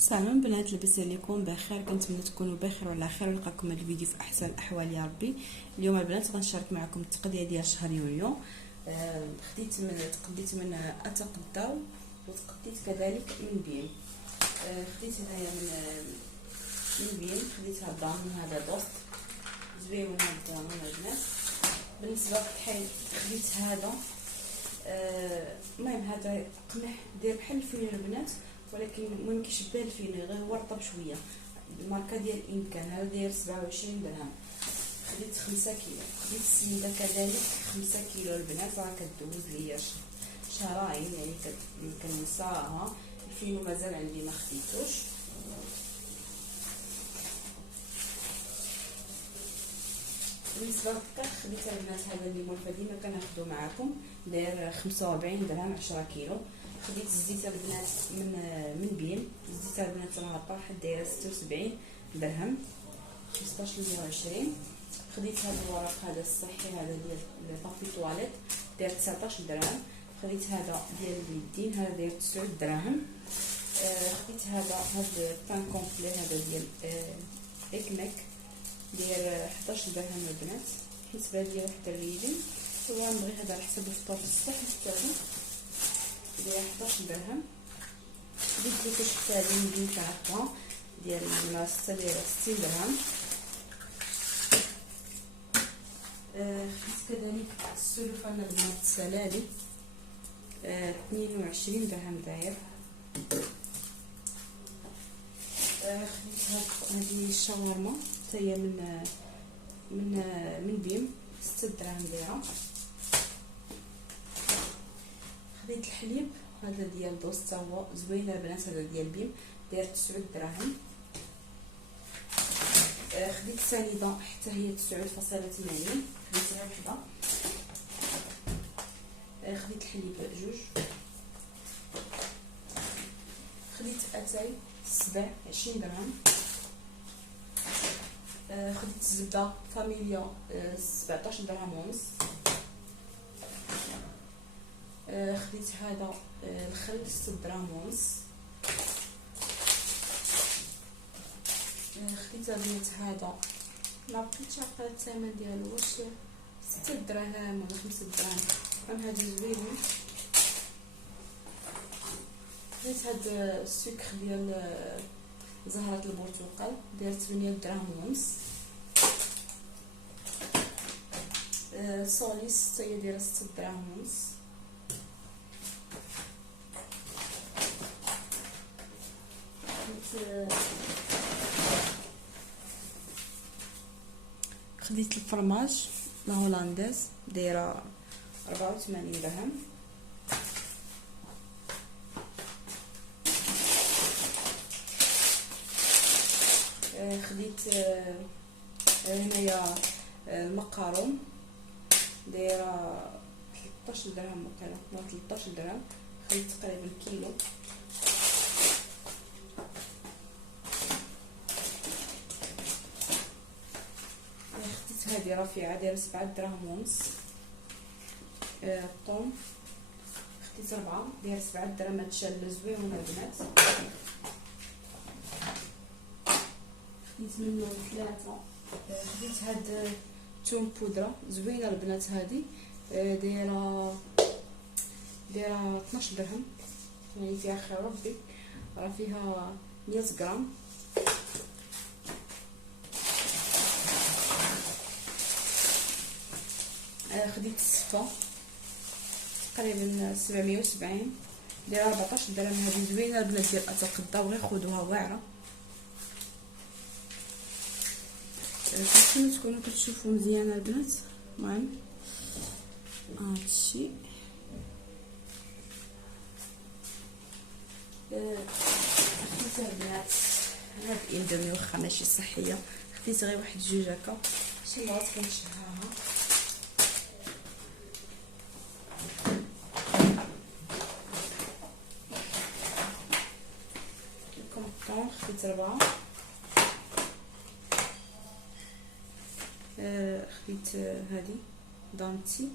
سلام بنات، لاباس عليكم؟ بخير، كنتمنى تكونوا بخير وعلى خير ونلقاكم هذا الفيديو في احسن الاحوال يا ربي. اليوم البنات غنشارك معكم التقضيه ديال شهر يونيو. تقديت من اتقداو وتقديت كذلك من بيم. خديت هنايا من بيم، خديت هذا الضامن، هذا دوست زوين هذا الضامن البنات. بالنسبه للحيط خديت هذا، المهم هذا قمح داير بحال الفينو البنات، ولكن المهم كيشبه الفينو غير هو رطب شويه. الماركه ديال الامكان، هذا داير 27 درهم. خديت 5 كيلو. خديت السميده كذلك 5 كيلو البنات، راه كدوز ليا شهرين يعني كنساها. الفينو مازال عندي ما خديتوش. بالنسبه للدقيق خديت البنات هذا اللي مولفه ديما كناخذو معاكم، داير 45 درهم 10 كيلو. خديت الزيت البنات من بيم، الزيت البنات راه طاحت دايره 76 درهم 1520. خديت هذا الورق هذا الصحي، هذا ديال البابي طواليت داير 19 درهم. خديت هذا ديال اليدين، هذا داير 9 دراهم. خديت هذا البان كومبلي، هذا ديال اكمك داير 11 درهم البنات، حسبه ديال واحد الريجن، هو نبغي هذا على حسب الفطور في الصح نستخدم، داير 11 درهم. خديت لي شفت هذه من كارطون ديال المناسة داير 60 درهم. خديت كذلك السلوفان البنات السلالي 22 درهم داير. خديت هذه الشاورما هي من بيم 6 دراهم دايره. خديت الحليب هذا ديال دوست، هو زوين البنات، هذا ديال بيم داير 9 دراهم. خديت سنيده حتى هي 9.80، خديتها وحده. خديت الحليب جوج. خديت اتاي السبع 20 درهم. خديت الزبده فاميليا 17 درهم ونص. خديت هذا الخل 6 دراهم ونص. خديت البنات هذا مابقيتش عارفه الثمن ديالو واش 6 دراهم ولا 5 دراهم، المهم هادو زوينين. خديت هاد السكر ديال زهرة البرتقال داير 8 دراهم ونص. سوليس حتى هي دايره 6 دراهم ونص. خديت الفرماج الهولنديز دايره 84 درهم. خديت هنايا المقارون دايره 13 درهم وكاله 13 درهم. خديت تقريبا كيلو. خديت هذه رفيعه دايره 7 دراهم ونص. الثوم خديت 4 داير 7 درهم، هادشي زوين البنات. خديت منه 3. خديت هاد الثوم بودره زوينه البنات، هذه دايره 12 درهم، يعني فيها خير ربي، راه فيها 100 غرام. خديت السفه تقريبا 770 دايره 14 درهم. هذه زوينه البنات ديال اتقداو، غير خذوها واعره. كنتمنى تكونوا كتشوفوا مزيان البنات. المهم هادشي خديت البنات هاد الاندومي، واخا ماشي صحيه خديت غير واحد جوج هكا، شي مرات كنشهاها. الكونطون خديت 4. خديت هذه دانتي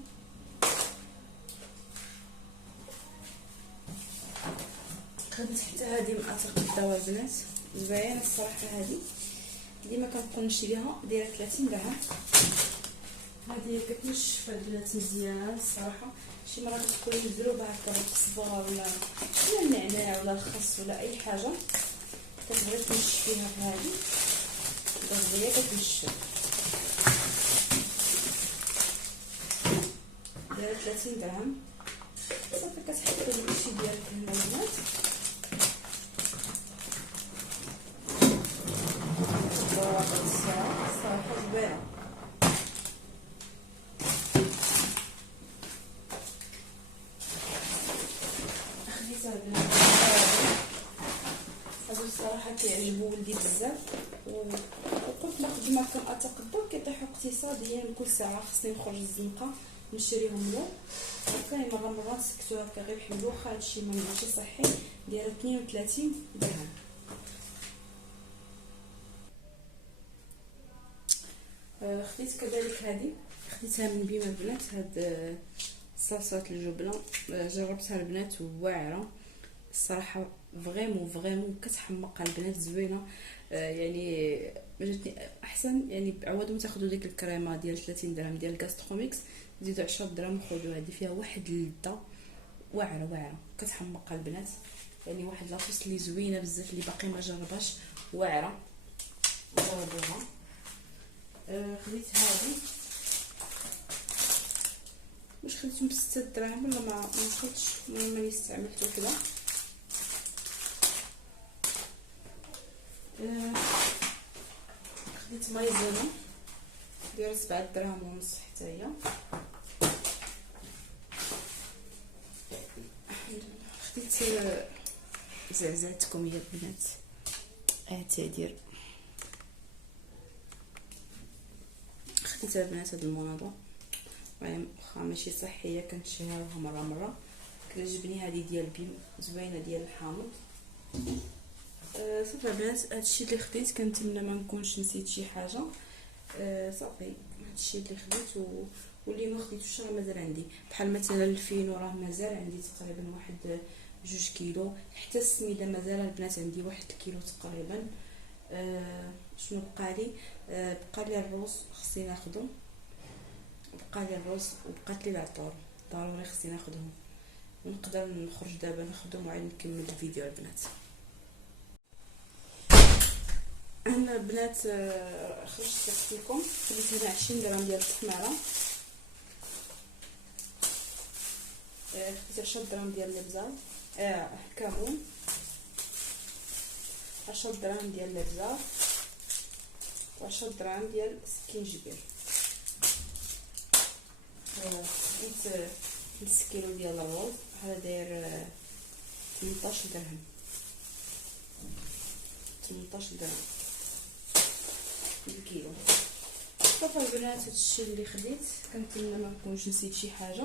خديت حتى هذه من اترك الدوازنات زوينه الصراحه. هذه ديما كنبقى نشريها، دايره 30 درهم. هذه كتنشف البنات مزيان الصراحه. شي مرات كتكون مزروبه هكا بالصبار ولا النعناع ولا الخس ولا اي حاجه، كتبغي تنشفيها بهذه دغيا كتنشف. دايره 30 درهم. صافي كتحطوا الشي ديالك هنا البنات. الصراحه زوينه. هادو الصراحه كيعجبوا ولدي بزاف، وقلت ناخذ ما كنتقدر كيطيحوا اقتصاديا كل ساعه خصني نخرج للزنقه نشريهم له. وكاين مرات سكتو هكا غير بحال واخا هادشي ماشي صحي. دايره 32 درهم. خديت كذلك هذه، خديتها من بيما البنات. هاد صلصات الجبنه جربتها البنات واعره الصراحه، فريمون كتحمق البنات، زوينه. يعني جاتني احسن. يعني عوض ما تاخذوا ديك الكريمه ديال 30 درهم ديال غاستروميكس، زيدوا 10 درهم خذوا هذه، فيها واحد اللذه واعره كتحمق البنات. يعني واحد لاصوص اللي زوينه بزاف، اللي باقي ما جربهاش واعره جربوها. خديت هذه، واش خديتهم ب6 دراهم ولا ما خديتش، ماني استعملت وحده. خديت مايزونه دايره 7 دراهم ونص حتى هي. خديت زعزعتكم يا البنات اعتذر. خديت البنات هاد المناضه، واخا ماشي صحيه كنشريها مره كتعجبني. هذه ديال بيم زوينه ديال الحامض. صافي البنات هادشي اللي خديت. كنتمنى ما نكونش نسيت شي حاجه. صافي هادشي اللي خديت، واللي ما خديتوش راه مازال عندي، بحال مثلا الفينو راه مازال عندي تقريبا واحد 2 كيلو. حتى السميده مازال البنات عندي 1 كيلو تقريبا. شنو بقى لي؟ بقى لي الروز خصني ناخذو، بقى لي الروز وبقات لي العطور ضروري خصني ناخذهم. نقدر نخرج دابا ناخذهم وعاد نكمل الفيديو البنات. انا البنات خرجت لكم، خديت هنا 20 درهم ديال التحماره. خديت 10 درهم ديال الابزار الكمون، 10 دراهم ديال الابزار، و10 دراهم ديال السكينجبير. خديت نص كيلو ديال الرز، هذا داير 18 درهم. 18 درهم الكيلو. صافي البنات هادشي اللي خديت. كنتمنى ما نكونش نسيت شي حاجه.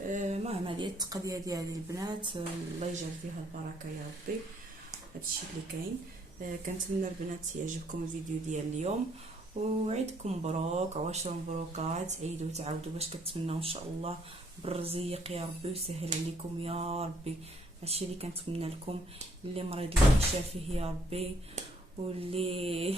المهم هذه التقضيه ديالي البنات، الله يجعل فيها البركه يا ربي. هادشي اللي كاين. كنتمنى البنات يعجبكم الفيديو ديال اليوم، وعيدكم مبروك، عواشر مبروكات، عيدوا وتعاودوا باش كنتمناو ان شاء الله بالرزيق يا ربي، ويسهل عليكم يا ربي. هادشي اللي كنتمنى لكم. اللي مريض الله يشافيه يا ربي، واللي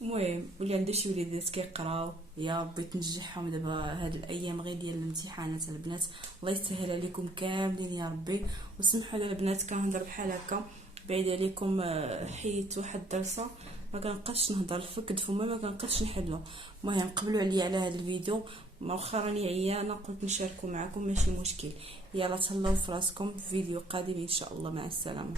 المهم واللي عنده شي وليدات كيقراو يا ربي تنجحهم دابا هاد الايام غير ديال الامتحانات البنات. الله يسهل عليكم كاملين يا ربي. وسمحوا لي البنات كنهضر بحال هكا بعيد عليكم، حيت واحد الدرسه ما كنبقاش نهضر فكد فما ما كنبقاش نحلو. المهم قبلوا عليا على هذا الفيديو، واخا راني عيانه قلت نشاركو معكم ماشي مشكل. يلا تهلاو في راسكم، في فيديو قادم ان شاء الله. مع السلامه.